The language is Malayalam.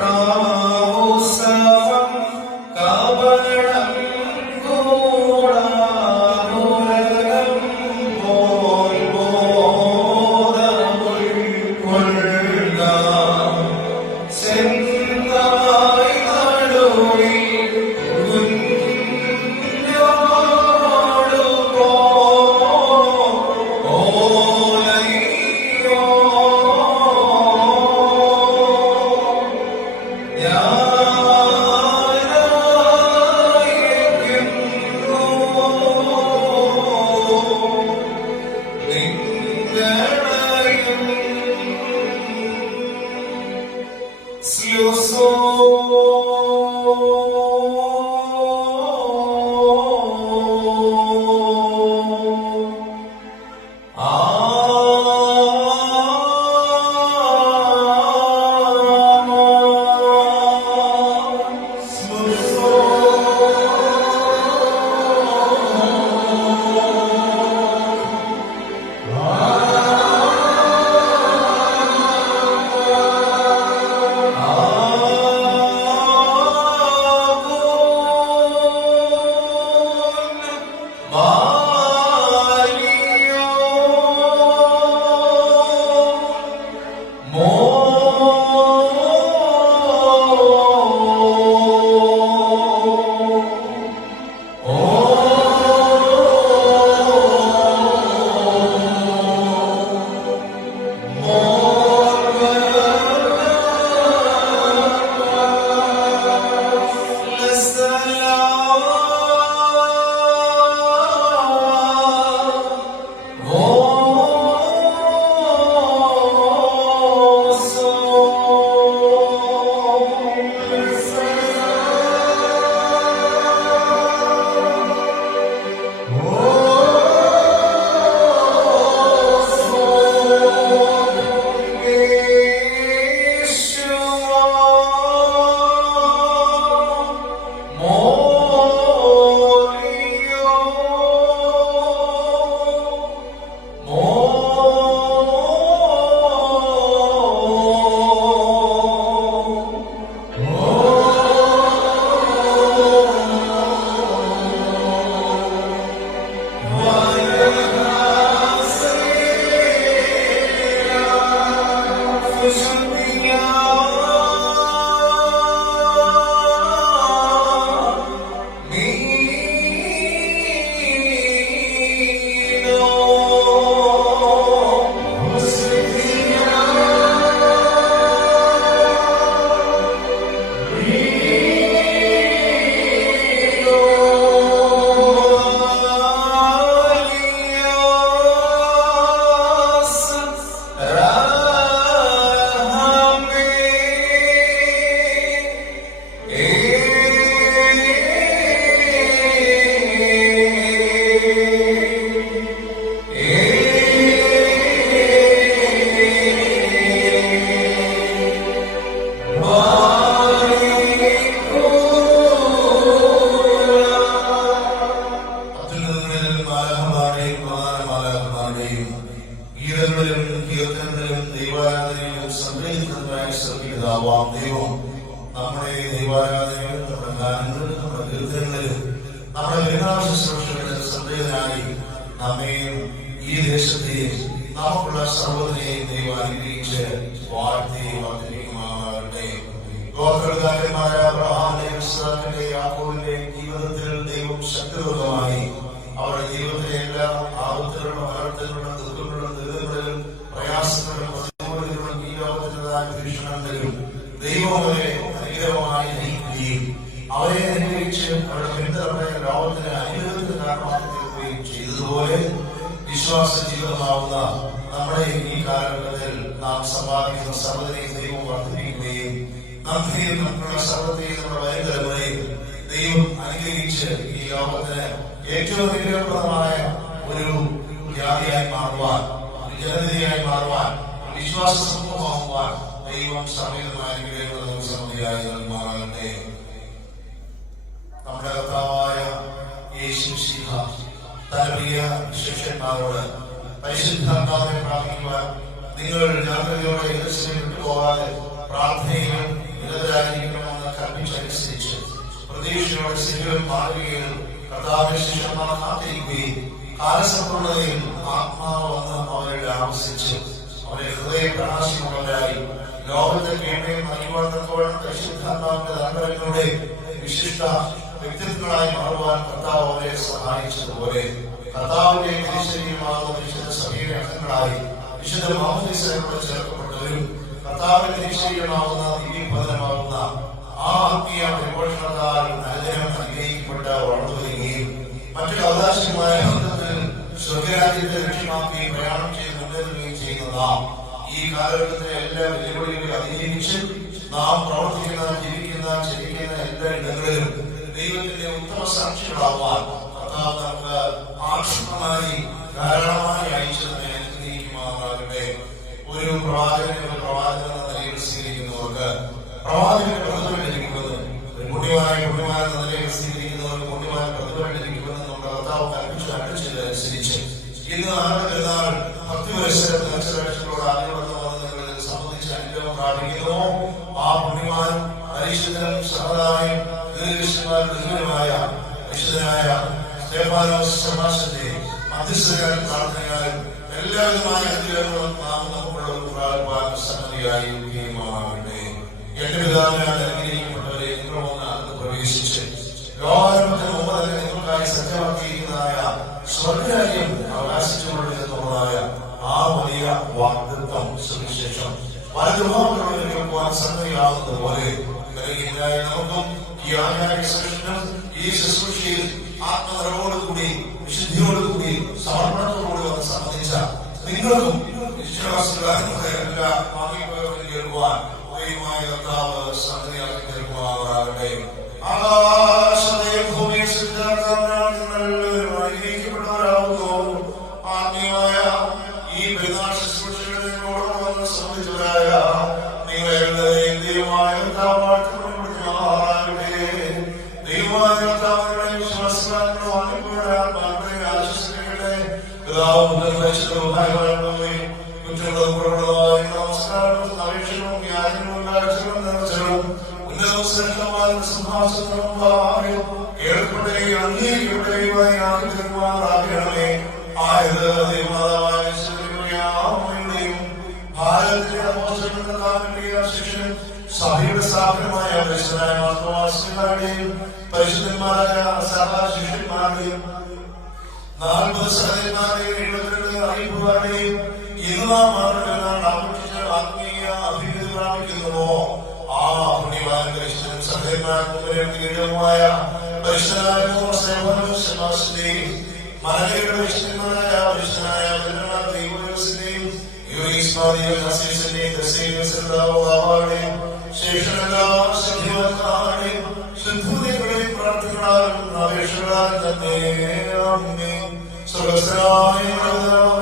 Oh. നമ്മെയും ഈ ദേശത്തെയും നമുക്കുള്ള സർവതിനെയും ദൈവം അനുഗ്രഹിച്ച് വാഴ്ത്തി വർദ്ധിപ്പിക്കുമാറാകട്ടെ ഗോത്രകാരന്മാരായ അബ്രഹാമിന്റെയും ഇസ്രായേലിന്റെയും യാക്കോബിന്റെയും ജീവിതത്തിൽ ദൈവം ശക്തിപൂർവമായി അവരുടെ ജീവിതത്തിലെ വിശ്വാസ ജീവിതമാവുന്ന നമ്മുടെ ഈ കാലഘട്ടത്തിൽ നാം സമ്പാദിക്കുന്ന സർവതയും ദൈവം വർദ്ധിപ്പിക്കുകയും നന്ദിയും നമ്മുടെ സർവത്തെയും നമ്മുടെ വരും ദൈവം അനുഗ്രഹിച്ച് ഈ ലോകത്തിന് ഏറ്റവും അനുഗ്രഹപ്രദമായ ഒരു ജാതിയായി മാറുവാൻ ജനതയായി മാറുവാൻ വിശ്വാസ സമൂഹമാകുവാൻ ദൈവം സമീപമായ അനുഗ്രഹങ്ങൾ സമൃദ്ധിയായി നൽകുമാറാകട്ടെ. നമ്മുടെ കർത്താവായ യേശു ശിഹ തന്റെ പ്രിയ ശിഷ്യന്മാരോട് പരിശുദ്ധാത്മാവിനെ പ്രാപിക്കുവാൻ നിങ്ങൾ ജാഗ്രതയോടെ എതിർശ്ശേരി വിട്ടുപോകാതെ പ്രാർത്ഥനയിലും കൽപ്പിച്ചനുസരിച്ച് പ്രതീക്ഷയോടെ ശരീരം മാറുകയും കർത്താവിന്റെ ശിഷ്യന്മാർ കാത്തിരിക്കുകയും കാലസമ്പൂർണതയിൽ ആത്മാവ് വന്ന് അവരുടെ ആവശ്യിച്ച് അവരെ ഹൃദയ പ്രകാശമുള്ളവരായി ലോകത്തെ കേന്ദ്രം നൽകുവാൻ പരിശുദ്ധാത്മാവിന്റെ താല്പര്യങ്ങളുടെ വിശിഷ്ട വ്യക്തിത്വങ്ങളായി മാറുവാൻ കർത്താവ് അവരെ സഹായിച്ചതുപോലെ കർത്താവിന്റെ തിരിച്ചറിയുമാകുന്ന വിശുദ്ധ സഭയുടെ അംഗങ്ങളായി വിശുദ്ധ മാമോദീസയോട് ചേർക്കപ്പെട്ടവരും കർത്താവിന്റെ തിരിച്ചറിയുമാകുന്ന ദിവ്യപദനമാകുന്ന ആ ആത്മീയ പരിപോഷണത്താൽ അനുദിനം അനുഗ്രഹിക്കപ്പെട്ട് വളർന്നു വരികയും മറ്റൊരു അവകാശമായ സ്വർഗരാജ്യത്തെ ലക്ഷ്യമാക്കി പ്രയാണം ചെയ്ത് മുന്നേറുകയും ചെയ്യുന്ന നാം ഈ കാലഘട്ടത്തിലെ എല്ലാ വെല്ലുവിളികളെ അതിജീവിച്ച് നാം പ്രവർത്തിക്കുന്ന ജീവിക്കുന്ന ചരിക്കുന്ന എല്ലാ ഇടങ്ങളിലും ദൈവത്തിന്റെ ഉത്തമ സാക്ഷികളാവാൻ കർത്താവ് നമുക്ക് ആക്ഷണമായി ധാരാളമായി അയച്ചതിനെ ഒരു പ്രവാചകനെ പ്രവാചകൻ നിലയിൽ സ്വീകരിക്കുന്നവർക്ക് പ്രവാചകന്റെ പ്രതിഫലം ലഭിക്കുമെന്ന് ഒരു എന്ന നിലയിൽ സ്വീകരിക്കുന്നവർക്ക് പുണ്യമായ പ്രതിഫലം ലഭിക്കുമെന്ന് നമ്മുടെ കർത്താവ് കൽപ്പിച്ചു അനുസരിച്ച് ഇന്ന് പെരുന്നാൾ സംബന്ധിച്ച് അനുഗ്രഹം പ്രാപിക്കുന്നു. ആ പുണ്യമാനും പരിശുദ്ധനും സഹതായും ദീർഘമായ വിശുദ്ധനായ സ്റ്റേഫാനോസ് ശമാശന്റെ മധ്യസ്ഥകാരൻ പ്രാർത്ഥനയാലും എല്ലാവിധമായ അനുഗ്രഹങ്ങളും നാം നമുക്കുള്ളവർക്ക് സമ്മതിയായി സന്നദ്ധിയായിരിക്കുകയുമാകട്ടെ എന്റെ പിതാവിനാൽ അനുഗ്രഹിക്കപ്പെട്ടവരെ നിങ്ങൾ ഒന്ന് പ്രവേശിച്ച് ലോകാരംഭത്തിന് മുമ്പ് നിങ്ങൾക്കായി സജ്ജമാക്കിയിരിക്കുന്നതായ സ്വർഗരാജ്യം അവകാശിച്ചുകൊണ്ടിരുന്നതായ ആ വലിയ വാഗ്ദത്വം സുവിശേഷം വലതുഭാഗങ്ങളിൽ കേൾക്കുവാൻ സന്നദ്ധയാകുന്നത് പോലെ നമുക്കും ഈ ആചാര്യ ശിക്ഷണം ഈ ശുശ്രൂഷയിൽ ആത്മനിറവോടുകൂടി വിശുദ്ധിയോടുകൂടി സമർപ്പണത്തോടുകൂടി വന്ന് സംബന്ധിച്ച നിങ്ങൾക്കും കേൾക്കുവാൻ ദൈവമായ കർത്താവ് സന്നദ്ധയാക്കി തീർക്കുമാറാകട്ടെ ആകാശത്തെയും ഭൂമിയെ നിങ്ങൾ അനുഗ്രഹിക്കപ്പെട്ടവരാകുന്നു ആത്മീയമായ ഈ പെരുന്നാൾ പരിശുദ്ധവുമായ വളർന്നുപോയി കുറ്റങ്ങളും കുറവുള്ളതായ നമസ്കാരവും അപേക്ഷകളും യാചനവും കാഴ്ചകളും നിറച്ചലും ഉന്നതവും ശ്രേഷ്ഠമായ സിംഹാസനവും ഭാവിയും കേൾക്കപ്പെടുകയും അംഗീകരിക്കപ്പെടുകയുമായി ആഗ്രഹമാറാകണമേ ആയത് ദൈവമാതാവായ ശിവനെയും ഭാരതത്തിലെ അപ്പോസ്തലന്മാരുടെയും ശിഷ്യൻ സഭയുടെ സ്ഥാപനമായ പരിശുദ്ധനായ മാർത്തോമാസികളുടെയും പരിശുദ്ധന്മാരായ സഭാശിഷ്യന്മാരുടെയും നാൽപ്പത് സഹോദരന്മാരെയും എഴുപത്തിരണ്ട് അറിയിപ്പുകാരുടെയും ഇന്ന് നാം മാതൃകകൾ ആത്മീയ അഭിവൃദ്ധി പ്രാപിക്കുന്നുവോ? ആ പുണ്യവാൻ പരിശുദ്ധൻ സഹോദരന്മാർക്കും കീഴവുമായ പരിശുദ്ധനായ മലകയുടെ വിശുദ്ധന്മാരായ പരിശുദ്ധനായ ദൈവസിന്റെയും യുവീസ്മാദിയും ദശയുടെയും ശേഷനെല്ലാ സഭ്യവന്മാരുടെയും പ്രാർത്ഥനകളാലും അപേക്ഷകളാലും തന്നെ ആമേൻ. സ്വർഗ്ഗസ്ഥനായ ഞങ്ങളുടെ